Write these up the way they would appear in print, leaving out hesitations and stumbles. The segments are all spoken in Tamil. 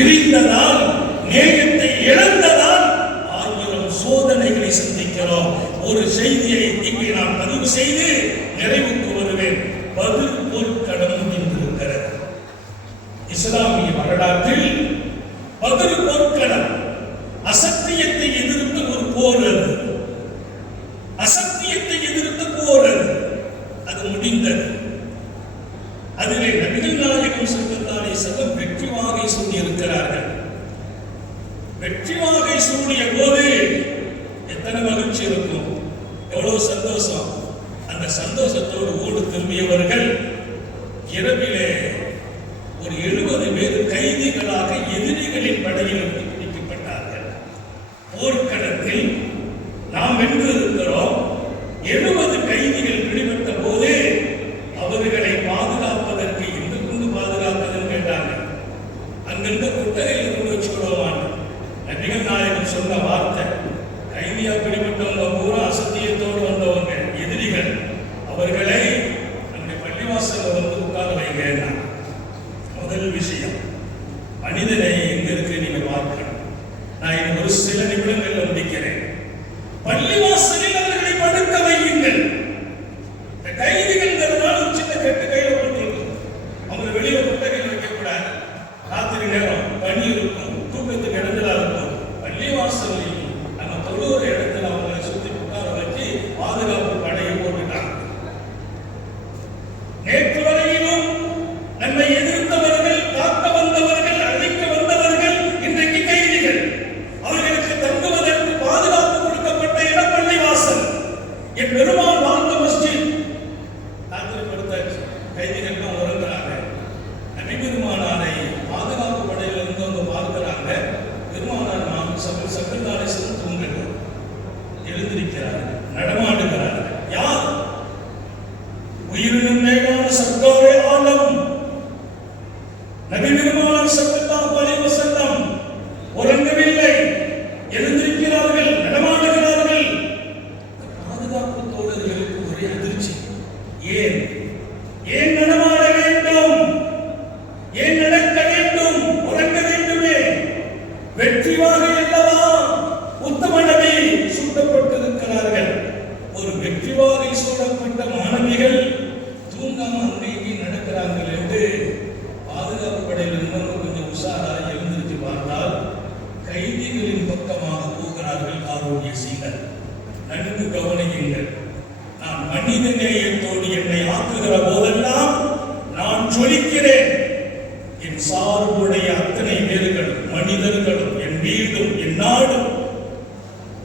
பிரிந்ததால், நேயத்தை இழந்ததால் 1000 சோதனைகளை சந்திக்கிறோம். ஒரு செய்தியை இங்கே நான் பதிவு செய்து நிறைவுக்கு வருவேன். பதில் போர்க்களம் முடிந்திருக்கிறது. இஸ்லாமிய வரலாற்றில் பதில் போர்க்களம், அசத்தியத்தை எதிர்த்த ஒரு போர். அசத்தியத்தை எதிர்த்த போர் அது முடிந்தது. அதிலே நபிகள் நாயகம் ஸல்லல்லாஹு அலைஹி வஸல்லம் வெற்றி வாகை சூடியிருக்கிறார்கள். வெற்றி வாகை சூடிய போது எத்தனை மகிழ்ச்சி இருக்கும், எவ்வளவு சந்தோஷம். அந்த சந்தோஷத்தோடு ஊடு திரும்பியவர்கள் இரவிலே ஒரு 70 பேர் கைதிகளாக எதிரிகளின் படையில் பிடிக்கப்பட்டார்கள். போர்க்களத்தில் நாம் வென்றிருக்கிறோம். 70 கைதிகள் பிடிபட்ட போது அவர்களை பாதுகாப்பதற்கு எந்த கொண்டு பாதுகாப்பதுன்னு கேட்டாங்க. அங்கிருந்த குட்டகையில் கொண்டு வச்சுக்கிடுவாங்க. நபிகள் நாயகம் சொன்ன வார்த்தை, கைதியா பிடிபட்டவங்க பூரா அசத்தியத்தோடு வந்தவங்க எதிரிகள், அவர்களை அந்த பள்ளிவாசல்ல வந்து உட்கார வைங்க. முதல் விஷயம், மனிதனை எங்க இருக்கு நீங்க பார்க்கணும். நான் இன்னும் ஒரு சில நிமிடங்கள்ல முடிக்கிறேன். பள்ளிவாசலில் அவர்களை படுக்க வையுங்கள். கைதிகள் ஒரு சின்ன கெட்டு கையில போட்டு அவங்களை வெளியில குட்டகையில் வைக்கக்கூடாது. ராத்திரி நேரம் பனி இருக்கும், தூக்கத்துக்கு இடத்துல இருக்கும். பள்ளிவாசலில் நம்ம தொழுகிற இடத்துல அவங்களை சுத்தி உட்கார வச்சு பாதுகாப்பு படையை போட்டுட்டாங்க. நேற்று வரையிலும் நம்மை எதிர்த்தவர்கள், காக்க வந்தவர்கள், அழிக்க வந்தவர்கள் இன்றைக்கு கைதிகள். அவர்களுக்கு தங்குவதற்கு பாதுகாப்பு கொடுக்கப்பட்ட இடம் பள்ளிவாசல். என் பெருமாள் வாழ்ந்த மஸ்ஜித் கைதிகள் உறங்குறாங்க. நபி பெருமானாரை பாதுகாப்பு படையில இருந்து அவங்க பார்க்கிறாங்க. பெருமானார் நாம் ஸல்லல்லாஹு அலைஹி வஸல்லம் தூங்குகிறார், எழுந்திருக்கிறார், நடமாடுகிறார். யார்? உயிரினும் மேலான சர்க்காரே ஆலம் நபி பெருமானார் ஸல்லல்லாஹு அலைஹி வஸல்லம் உறங்கவில்லை, எழுந்திருக்கிறார்கள், நடமாடுகிறார்கள். பாதுகாப்பு தோழர்களுக்கு ஒரே அதிர்ச்சி. ஏன் நடமாட வேண்டும்? ஏன் நடக்க வேண்டும்? உறங்க வேண்டுமே. வெற்றி வாகை அல்லவா உத்தம நபி சூட்டப்பட்டிருக்கிறார்கள். ஒரு வெற்றி வாகை சூடப்பட்ட மாணவிகள் தூங்காம அங்கேயே நடக்கிறார்கள் என்று பாதுகாப்பு படையில் இருந்தவங்க கொஞ்சம் உஷாராக எழுந்திருச்சு பார்த்தால் கைதிகளின் பக்கமாக போகிறார்கள் காரூண்ய சீனர். நன்கு கவனியுங்கள். நான் மனித நேயத்தோடு என்னை ஆக்குகிற போதெல்லாம் நான் ஜொலிக்கிறேன். என் சார்புடைய அத்தனை பேர்களும் மனிதர்களும் என் வீடும் என் நாடும்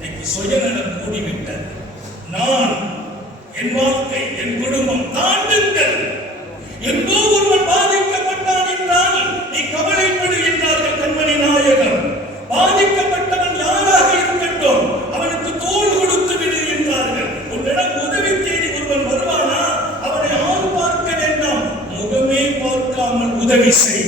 எனக்கு சுயநலம் கூடிவிட்டது. நான், என் வாழ்க்கை, என் குடும்பம் தாண்டுங்கள். எங்கோ ஒருவன் பாதிக்கப்பட்டான் என்றால் நீ கவலைப்படு என்றார்கள் கண்மணி நாயகம். பாதிக்கப்பட்டவன் யாராக இருக்கட்டும் அவனுக்கு தோள் கொடுத்து விடு என்றார்கள். உன்னிடம் உதவி தேடி ஒருவன் வருவானா, அவனை ஆள் பார்க்க வேண்டாம், முகமே பார்க்காமல் உதவி செய்.